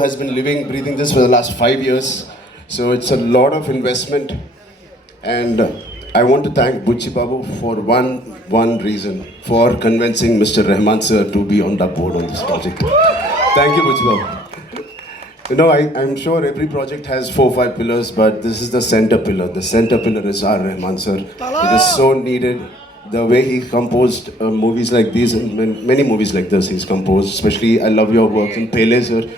has been living, breathing this for the last 5 years. So it's a lot of investment. And I want to thank Bucci Babu for one reason, for convincing Mr. Rahman sir to be on the board on this project. Thank you, Bucci Babu. You know, I'm sure every project has 4 or 5 pillars, but this is the center pillar. The center pillar is our Rahman sir. It is so needed. The way he composed movies like these, and many movies like this he's composed, especially I love your work in Pele sir.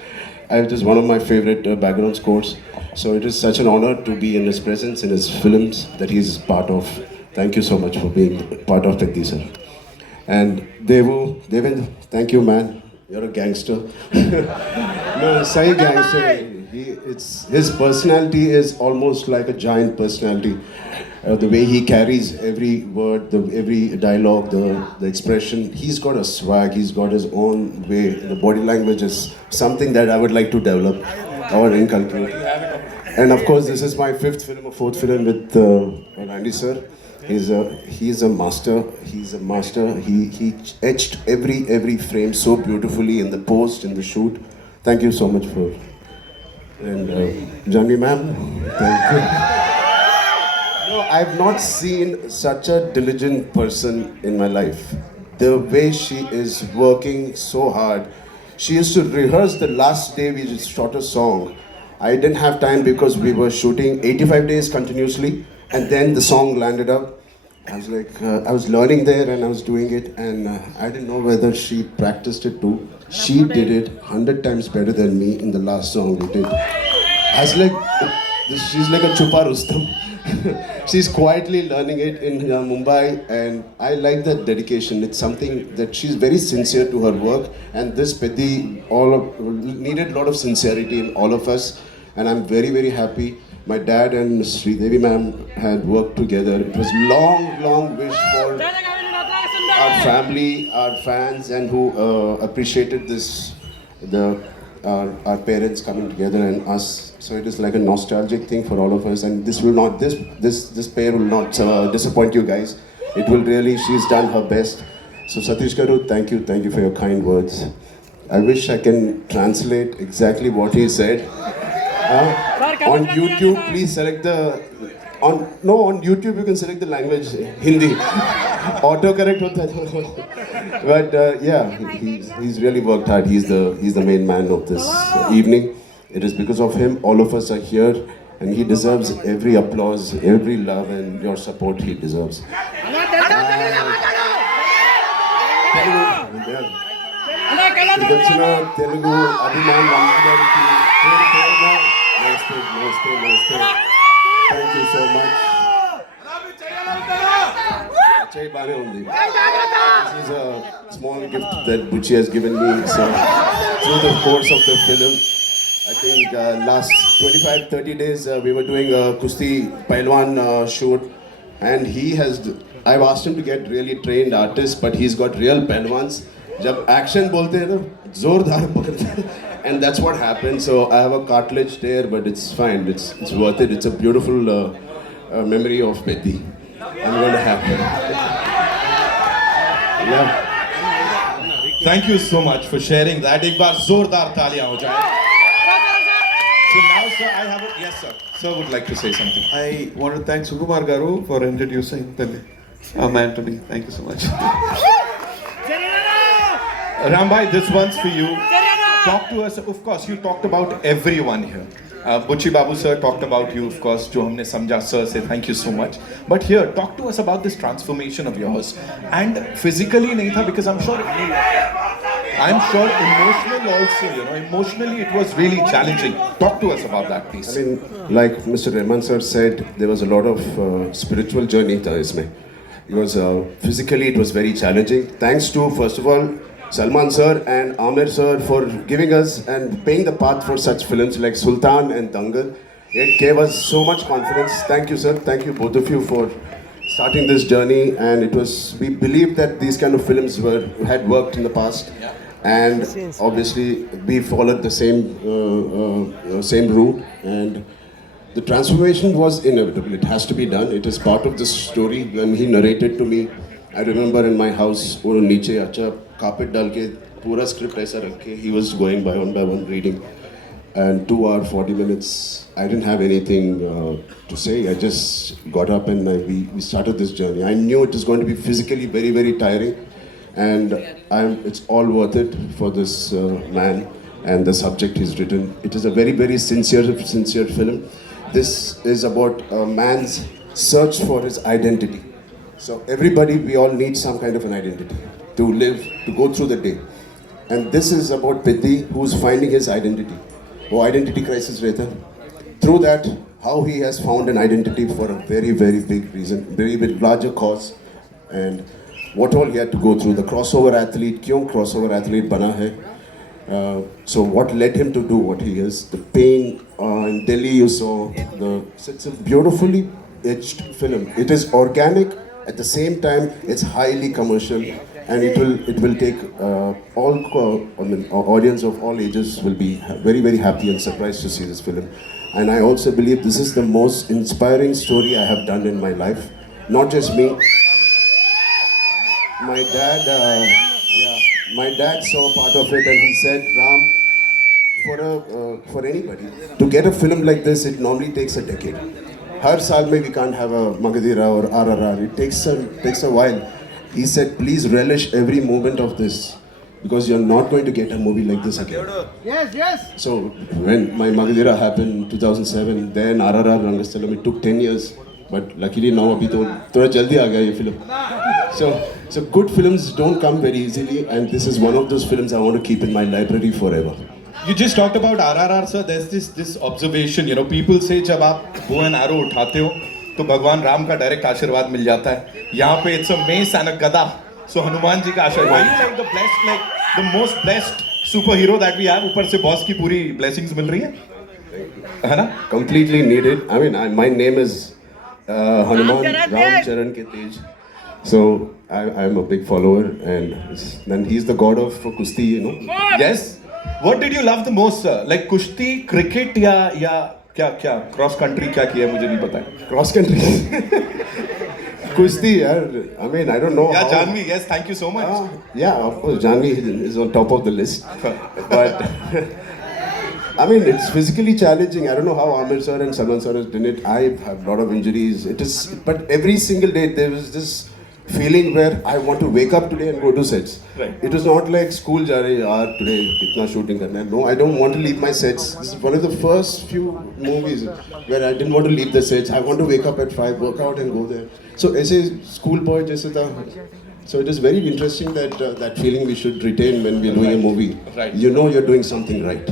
It is one of my favorite background scores. So it is such an honor to be in his presence, in his films that he's part of. Thank you so much for being part of Petti sir. And Devendra, thank you man. You're a gangster. No, Sai gangster. His personality is almost like a giant personality. The way he carries every word, every dialogue, the expression. He's got a swag, he's got his own way. The body language is something that I would like to develop or inculcate. And of course, this is my fifth film or fourth film with Randy sir. He's a master. He's a master. He etched every frame so beautifully in the post, in the shoot. Thank you so much for. And Janvi ma'am, thank you. No, I've not seen such a diligent person in my life. The way she is working so hard. She used to rehearse the last day we just shot a song. I didn't have time because we were shooting 85 days continuously, and then the song landed up. I was like, I was learning there and I was doing it, and I didn't know whether she practiced it too. She did it 100 times better than me in the last song we did. I was like, she's like a Chupa Rustam. She's quietly learning it in Mumbai, and I like that dedication. It's something that she's very sincere to her work, and this Petti needed a lot of sincerity in all of us, and I'm very happy. My dad and Sri Devi ma'am had worked together. It was long wish for our family, our fans, and who appreciated this, our parents coming together and us. So it is like a nostalgic thing for all of us, and this pair will not disappoint you guys. It will really. She's done her best. So Satish Garu, thank you for your kind words. I wish I can translate exactly what he said. On YouTube, please select on YouTube you can select the language Hindi. Autocorrect hota hai. But yeah, he's really worked hard. He's the main man of this evening. It is because of him all of us are here, and he deserves every applause, every love, and your support he deserves. దక్షిణ తెలుగు అభిమానులు అందరికీ పేరు నమస్తే. Thank you so much. Jai Bane undi. This is a small gift that Bucci has given me. So through the course of the film, I think last 25-30 days we were doing a Kusti Pailwan shoot, and I've asked him to get really trained artists, but he's got real Pailwans. जब action बोलते हैं ना जोरदार पकड़ते हैं, and that's what happened. So I have a cartilage there, but it's fine. It's worth it. It's a beautiful memory of Petti. I'm going to have it. Yeah. Thank you so much for sharing that. एक बार जोरदार तालियां हो जाए. So now, sir, I have a yes, sir. Sir would like to say something. I want to thank Sukumar Garu for introducing Anthony. Thank you so much. Rambhai, this one's for you. Talk to us. Of course, you talked about everyone here. Bucci Babu sir talked about you, of course. Jo humne samjha sir say thank you so much. But here, talk to us about this transformation of yours. And physically nahi tha, because I'm sure emotional also. Emotionally it was really challenging. Talk to us about that, please. I mean, like Mr. Rahman sir said, there was a lot of spiritual journey tha isme. It was physically it was very challenging. Thanks to first of all Salman sir and Amir sir for giving us and paying the path for such films like Sultan and Dangal. It gave us so much confidence. Thank you sir, thank you both of you for starting this journey, and we believed that these kind of films had worked in the past, and obviously we followed the same route, and the transformation was inevitable. It has to be done. It is part of the story. When he narrated to me, I remember in my house, वो नीचे अच्छा carpet डाल के पूरा script ऐसा रख के he was going by one reading, and 2 hour 40 minutes. I didn't have anything to say. I just got up and we started this journey. I knew it was going to be physically very, very tiring, and it's all worth it for this man and the subject he's written. It is a very, very sincere film. This is about a man's search for his identity. So everybody, we all need some kind of an identity to live, to go through the day. And this is about Pitti, who's finding his identity. वो identity crisis रहता है. Through that, how he has found an identity for a very, very big reason, very, very larger cause, and what all he had to go through. The crossover athlete, क्यों crossover athlete बना है? So what led him to do what he is? The pain in Delhi, you saw. It's a beautifully etched film. It is organic. At the same time, it's highly commercial, and it will take audience of all ages will be very, very happy and surprised to see this film. And I also believe this is the most inspiring story I have done in my life. Not just me. My dad saw part of it and he said, Ram, for anybody to get a film like this, it normally takes a decade. हर साल में we can't have a Magadira or RRR. It takes a while. He said, please relish every moment of this, because you're not going to get a movie like this again. Yes. So when my Magadira happened in 2007, then RRR Rangasthalam, it took 10 years. But luckily now अभी तो थोड़ा जल्दी आ गया ये film. So good films don't come very easily, and this is one of those films I want to keep in my library forever. You just talked about RRR, sir. There's this observation, people say जब आप bow and arrow उठाते हो तो भगवान राम का direct आशीर्वाद मिल जाता है. यहाँ पे it's a mace and a gada, so Hanuman ji का आशीर्वाद. Are you like the most blessed superhero that we have? ऊपर से बॉस की पूरी blessings मिल रही है ना? Completely needed. I mean, my name is Hanuman Ram Charan Ke Tej. So I'm a big follower, and then he's the god of Kusti, Yes. What did you love the most, sir? Like कुश्ती, cricket या क्या cross country क्या किया मुझे नहीं पता है. Cross country. Kusti, I mean, I don't know. Yeah, Janvi, yes, thank you so much. Yeah, of course, Janvi is on top of the list. But I mean, it's physically challenging. I don't know how Amir sir and Salman sir has done it. I have a lot of injuries. But every single day there was this feeling where I want to wake up today and go to sets. Right. It was not like school जा रहे यार today कितना shooting करना है. No, I don't want to leave my sets. This is one of the first few movies where I didn't want to leave the sets. I want to wake up at 5, work out and go there. So ऐसे school boy जैसे था. So it is very interesting that that feeling we should retain when we're doing a movie. Right. You know you're doing something right.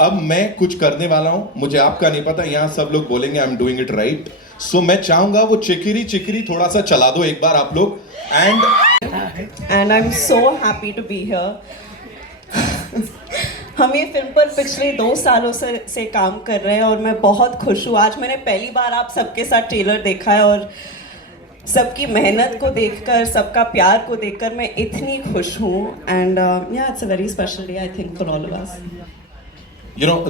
अब मैं कुछ करने वाला हूँ, मुझे आपका नहीं पता. यहाँ सब लोग बोलेंगे I am doing it right. So मैं चाहूंगा वो चिकिरी थोड़ा सा चला दो एक बार आप लोग. And I am so happy to be here. हम ये फिल्म पर पिछले 2 सालों से काम कर रहे हैं और मैं बहुत खुश हूँ. आज मैंने पहली बार आप सबके साथ ट्रेलर देखा है और सबकी मेहनत को देखकर, सबका प्यार को देखकर मैं इतनी खुश हूँ. एंड या it's a very special day I think for all of us.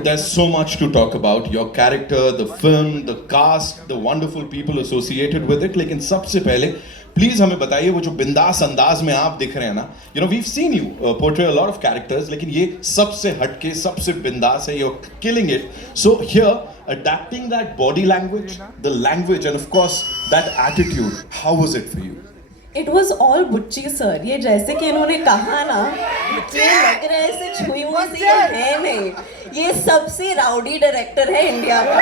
There's so much to talk about. Your character, the film, the cast, the wonderful people associated with it. लेकिन सबसे पहले प्लीज हमें बताइए वो जो बिंदास अंदाज में आप दिख रहे हैं ना. We've seen you portray a lot of characters, लेकिन ये सबसे हटके, सबसे बिंदास है. You're killing it. So here, adapting that body language, the language, and of course that attitude. How was it for you? It was all बुच्ची sir. ये जैसे कि इन्होंने कहा ना, ये लग रहा है ऐसे छुई हुई से ये है नहीं. ये सबसे राउडी डायरेक्टर है इंडिया का.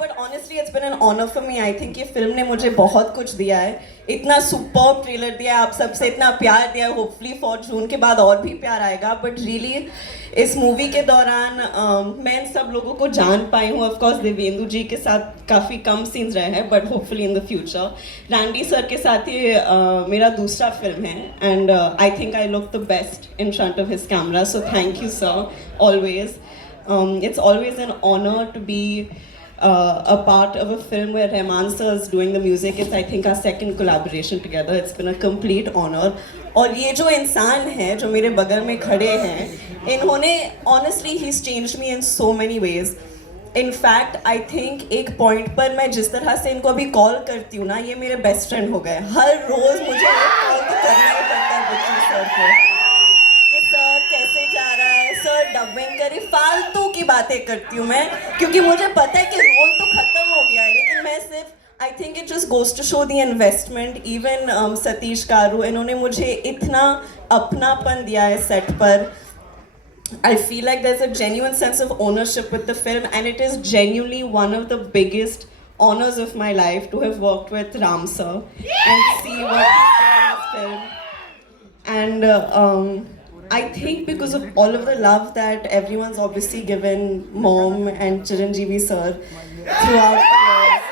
But honestly it's been an honour for me. I think ये फिल्म ने मुझे बहुत कुछ दिया है. इतना सुपर्ब ट्रेलर दिया है, आप सबसे इतना प्यार दिया है. होपफुली फॉर जून के बाद और भी प्यार आएगा. बट रियली इस मूवी के दौरान मैं इन सब लोगों को जान पाई हूँ. ऑफकोर्स देवेंदु जी के साथ काफ़ी कम सीन्स रहे हैं, but hopefully in the future. Randy sir के साथ ये मेरा दूसरा फिल्म है, and I think I look the best in front of his camera. So thank you sir always. It's always an honour to be a part of a film where Rahman sir is doing the music. It's I think our second collaboration together. It's been a complete honor. और ये जो इंसान है जो मेरे बगल में खड़े हैं, इन्होंने honestly he's changed me in so many ways. In fact, I think एक पॉइंट पर मैं जिस तरह से इनको अभी कॉल करती हूँ ना, ये मेरे बेस्ट फ्रेंड हो गए. हर रोज मुझे कॉल तो करना ही पड़ता है बुच्ची सर को कि सर कैसे जा रहा है, सर डबिंग करी, फालतू की बातें करती हूँ मैं, क्योंकि मुझे पता है कि रोल तो खत्म हो गया है, लेकिन मैं सिर्फ I think it just goes to show the investment. Even Satish Karu, इन्होंने मुझे इतना अपनापन दिया है सेट पर. I feel like there's a genuine sense of ownership with the film, and it is genuinely one of the biggest honors of my life to have worked with Ram sir and see what he's done in this film. And I think because of all of the love that everyone's obviously given Mom and Chiranjeevi sir throughout the years,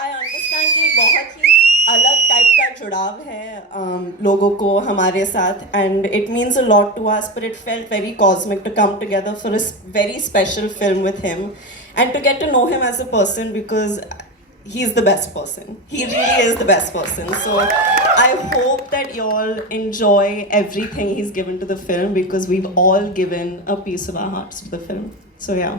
I understand कि बहुत ही अलग type का जुड़ाव है लोगों को हमारे साथ, and it means a lot to us, but it felt very cosmic to come together for a very special film with him and to get to know him as a person, because he's the best person. He really is the best person. So I hope that you all enjoy everything he's given to the film, because we've all given a piece of our hearts to the film. So yeah.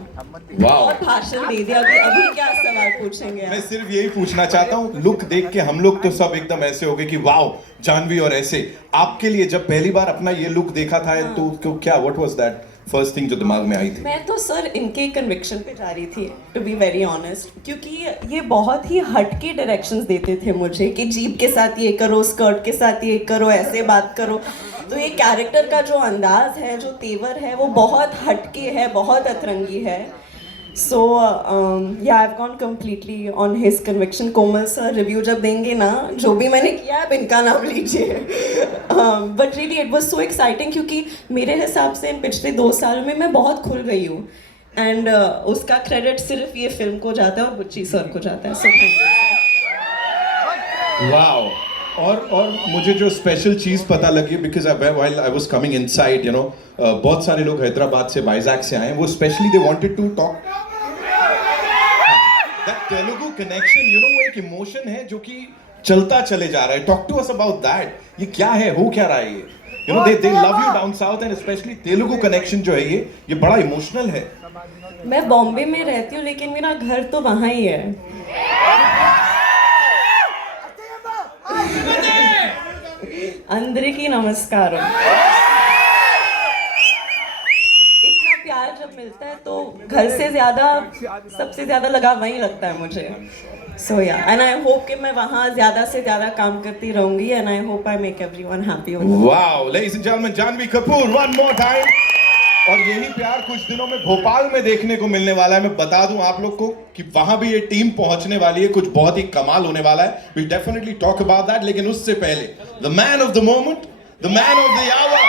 Wow, और भाषण दे दिया, अभी क्या सवाल पूछेंगे मैं आप? सिर्फ यही पूछना चाहता हूँ, लुक देख के हम लोग तो सब एकदम ऐसे हो गए कि वाओ जानवी. और ऐसे आपके लिए जब पहली बार अपना ये लुक देखा था तो क्या, what was that first thing जो दिमाग में आई थी? मैं तो सर इनके कन्विक्शन पे जा रही थी, टू बी वेरी ऑनेस्ट, क्योंकि ये बहुत ही हटके डायरेक्शंस देते थे मुझे कि जीप के साथ ये करो, स्कर्ट के साथ ये करो, ऐसे बात करो. तो ये कैरेक्टर का जो अंदाज है, जो तेवर है, वो बहुत हटके है, बहुत अतरंगी है. सो या I have gone completely on his conviction. Komal sir review जब देंगे ना, जो भी मैंने किया है इनका नाम लीजिए. But really it was so exciting, क्योंकि मेरे हिसाब से इन पिछले 2 सालों में मैं बहुत खुल गई हूँ, एंड उसका क्रेडिट सिर्फ ये फिल्म को जाता है और बुच्ची सर को जाता है. सो थैंक यू. वाओ. और मुझे जो स्पेशल चीज पता लगी, because while I was coming inside, you know, बहुत सारे लोग हैदराबाद से, वाइजैक से आए हैं. वो specially they wanted to talk that Telugu connection, you know, वो एक इमोशन है जो कि चलता चले जा रहा है. Talk to us about that. ये क्या है, हो क्या रहा है ये? You know, they love you down south, and specially Telugu connection जो है ये बड़ा इमोशनल है. मैं बॉम्बे में रहती हूँ, लेकिन मेरा घर तो वहाँ ही है. अंदरिकी नमस्कारम. इतना प्यार जब मिलता है तो घर से ज्यादा, सबसे ज्यादा लगाव वहीं लगता है मुझे. सो या, एंड आई होप कि मैं वहाँ ज्यादा से ज्यादा काम करती रहूंगी, and I hope I make everyone happy. Wow, ladies and gentleman, Janhvi Kapoor one more time. और यही प्यार कुछ दिनों में भोपाल में देखने को मिलने वाला है. मैं बता दूं आप लोग को कि वहां भी ये टीम पहुंचने वाली है, कुछ बहुत ही कमाल होने वाला है. We definitely talk about that, लेकिन उससे पहले the man of the moment, the man of the our,